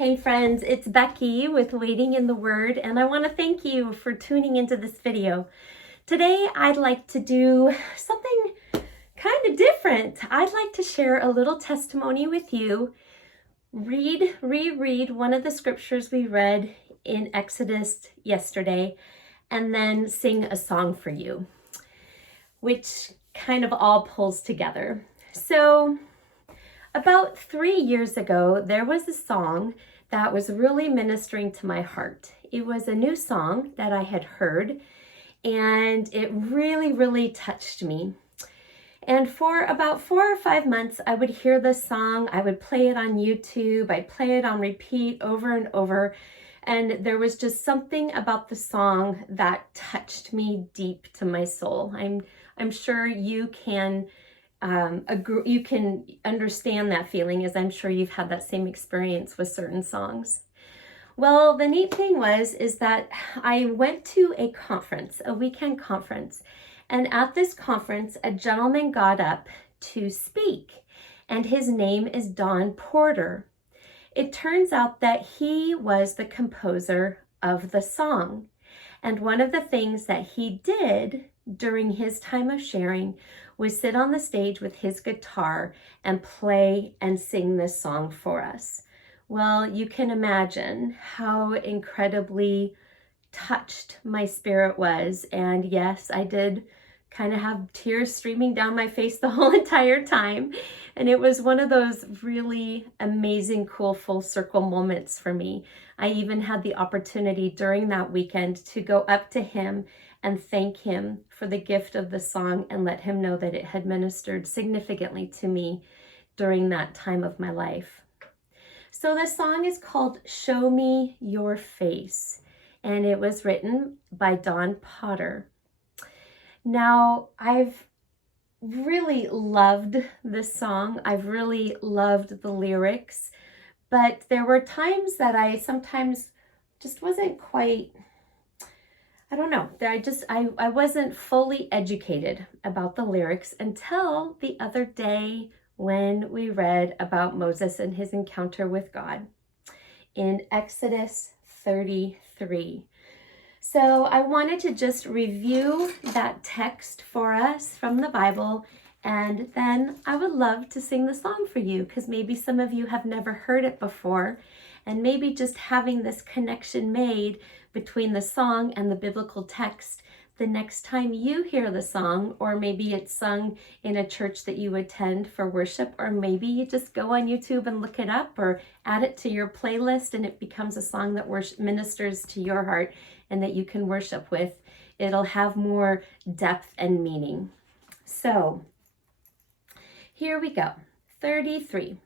Hey friends, it's Becky with Waiting in the Word, and I want to thank you for tuning into this video. Today I'd like to do something kind of different. I'd like to share a little testimony with you, reread one of the scriptures we read in Exodus yesterday, and then sing a song for you, which kind of all pulls together. So about 3 years ago, there was a song that was really ministering to my heart. It was a new song that I had heard, and it really touched me. And for about 4 or 5 months, I would hear this song. I would play it on YouTube. I'd play it on repeat over and over. And there was just something about the song that touched me deep to my soul. I'm sure you can you can understand that feeling, as I'm sure you've had that same experience with certain songs. Well, the neat thing is that I went to a conference, a weekend conference, and at this conference, a gentleman got up to speak, and his name is Don Porter. It turns out that he was the composer of the song, and one of the things that he did during his time of sharing was sit on the stage with his guitar and play and sing this song for us. Well, you can imagine how incredibly touched my spirit was. And yes, I did kind of have tears streaming down my face the whole entire time. And it was one of those really amazing, cool, full circle moments for me. I even had the opportunity during that weekend to go up to him and thank him for the gift of the song and let him know that it had ministered significantly to me during that time of my life. So the song is called Show Me Your Face, and it was written by Don Porter. Now, I've really loved this song. I've really loved the lyrics, but there were times that I sometimes just wasn't quite, I don't know, I wasn't fully educated about the lyrics until the other day when we read about Moses and his encounter with God in Exodus 33. So I wanted to just review that text for us from the Bible, and then I would love to sing the song for you, because maybe some of you have never heard it before, and maybe just having this connection made between the song and the biblical text the next time you hear the song, or maybe it's sung in a church that you attend for worship, or maybe you just go on YouTube and look it up or add it to your playlist and it becomes a song that ministers to your heart and that you can worship with. It'll have more depth and meaning. So here we go. 33.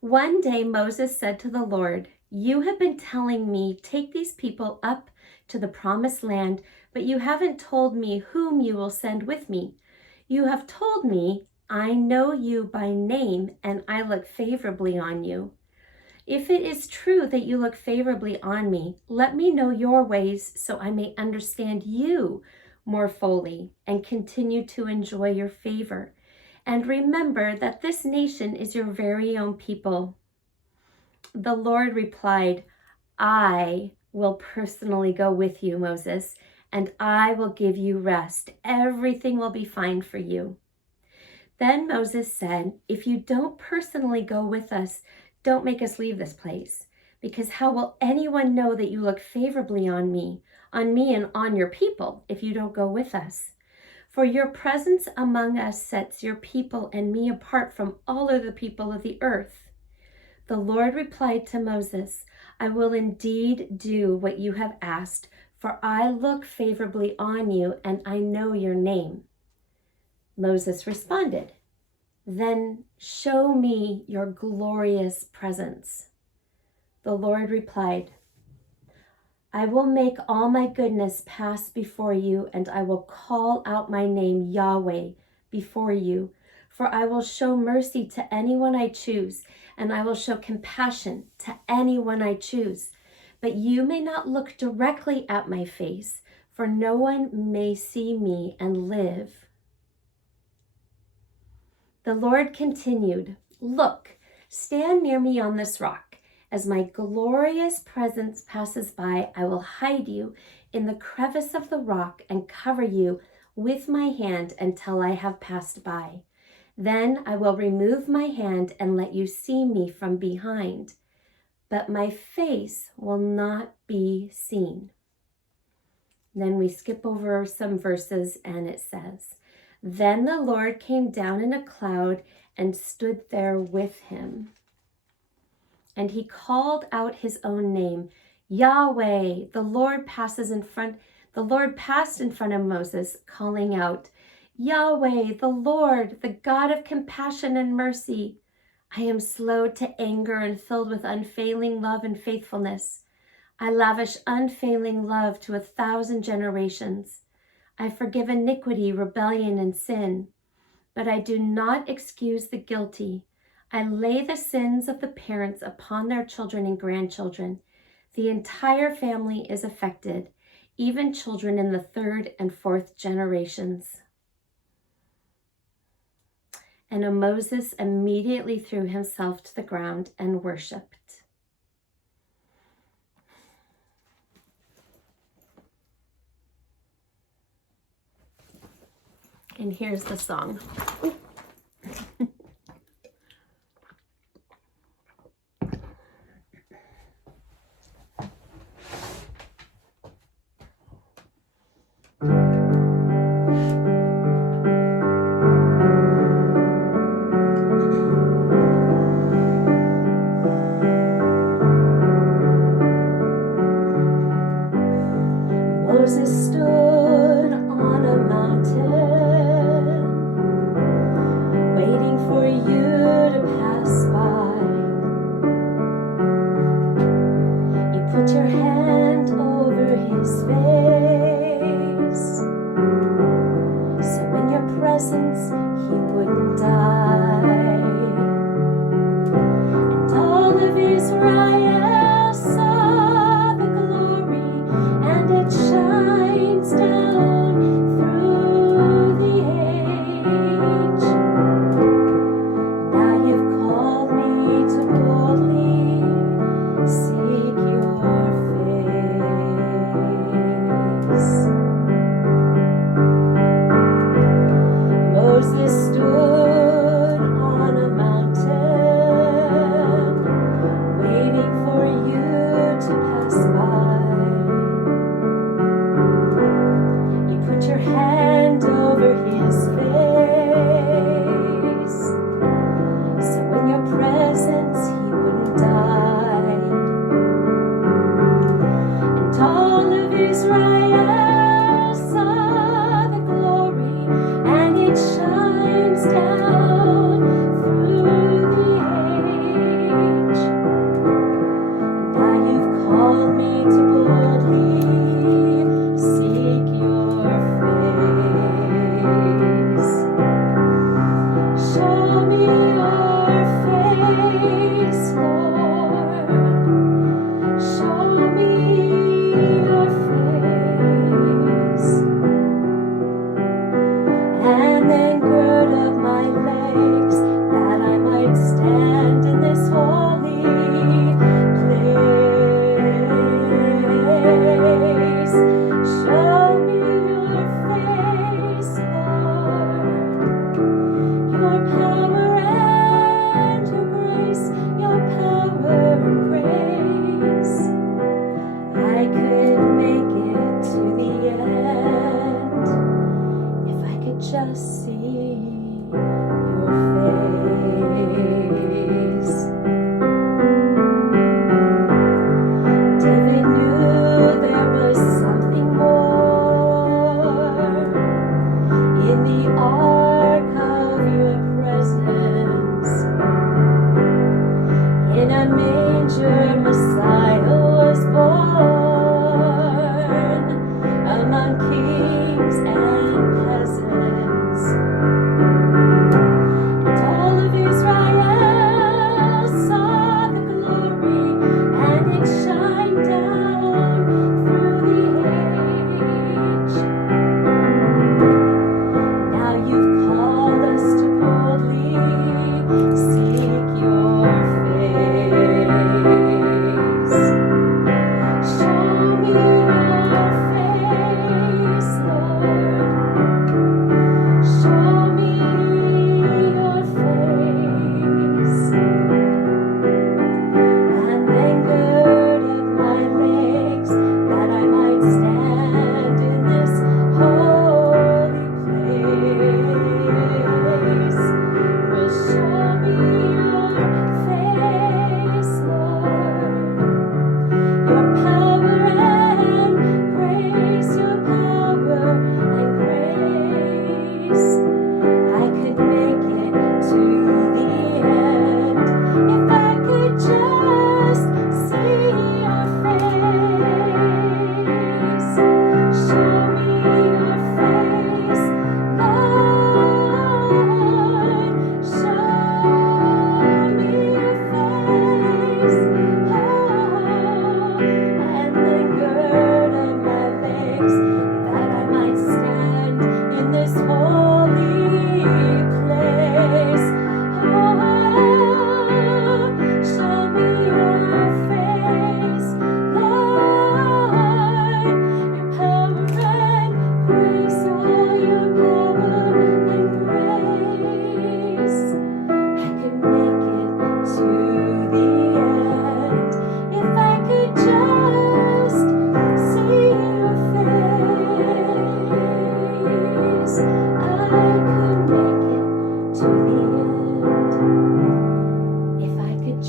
One day Moses said to the Lord, "You have been telling me, take these people up to the promised land, but you haven't told me whom you will send with me. You have told me, I know you by name and I look favorably on you. If it is true that you look favorably on me, let me know your ways so I may understand you more fully and continue to enjoy your favor. And remember that this nation is your very own people." The Lord replied, "I will personally go with you, Moses, and I will give you rest. Everything will be fine for you." Then Moses said, "If you don't personally go with us, don't make us leave this place, because how will anyone know that you look favorably on me and on your people if you don't go with us? For your presence among us sets your people and me apart from all other people of the earth." The Lord replied to Moses, "I will indeed do what you have asked, for I look favorably on you and I know your name." Moses responded, "Then show me your glorious presence." The Lord replied, "I will make all my goodness pass before you, and I will call out my name Yahweh before you. For I will show mercy to anyone I choose, and I will show compassion to anyone I choose. But you may not look directly at my face, for no one may see me and live." The Lord continued, "Look, stand near me on this rock, As my glorious presence passes by, I will hide you in the crevice of the rock and cover you with my hand until I have passed by. Then I will remove my hand and let you see me from behind, but my face will not be seen. Then we skip over some verses and it says, Then the Lord came down in a cloud and stood there with him. And he called out his own name, Yahweh. The Lord passed in front of Moses, calling out, Yahweh, the Lord, the God of compassion and mercy. I am slow to anger and filled with unfailing love and faithfulness. I lavish unfailing love to 1,000 generations. I forgive iniquity, rebellion, and sin, but I do not excuse the guilty. I lay the sins of the parents upon their children and grandchildren. The entire family is affected, even children in the 3rd and 4th generations. And Moses immediately threw himself to the ground and worshipped. And here's the song. Moses stood on a mountain, waiting for you to pass by. You put your hand over his face, so in your presence he wouldn't die. And all of Israel saw the glory, and it shines down through the age. Now you've called me to boldly seek your face. Moses stood on a mountain, waiting for you to pass by. You put your hand over his face, so in your presence he wouldn't die. And all of Israel saw the glory, and it shines down through the age. Now you've called me to boldly seek your face. Show me your face, Lord. Show me your face. And then gird up my legs, that I might stand in this holy place. Show me your face, Lord. Your power and your grace, your power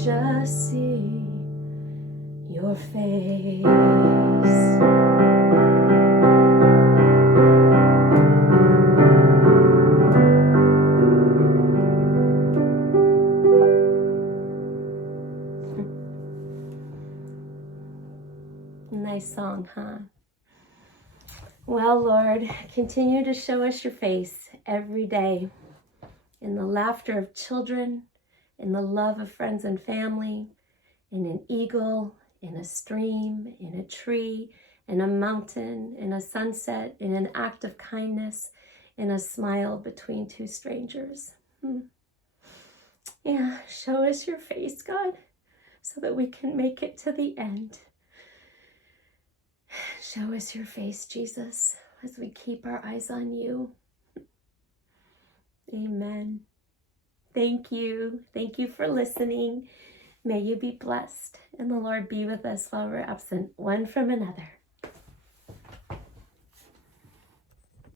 just see your face. Nice song, huh? Well, Lord, continue to show us your face every day in the laughter of children, in the love of friends and family, in an eagle, in a stream, in a tree, in a mountain, in a sunset, in an act of kindness, in a smile between two strangers. Yeah, show us your face, God, so that we can make it to the end. Show us your face, Jesus, as we keep our eyes on you. Amen. Thank you. Thank you for listening. May you be blessed, and the Lord be with us while we're absent one from another.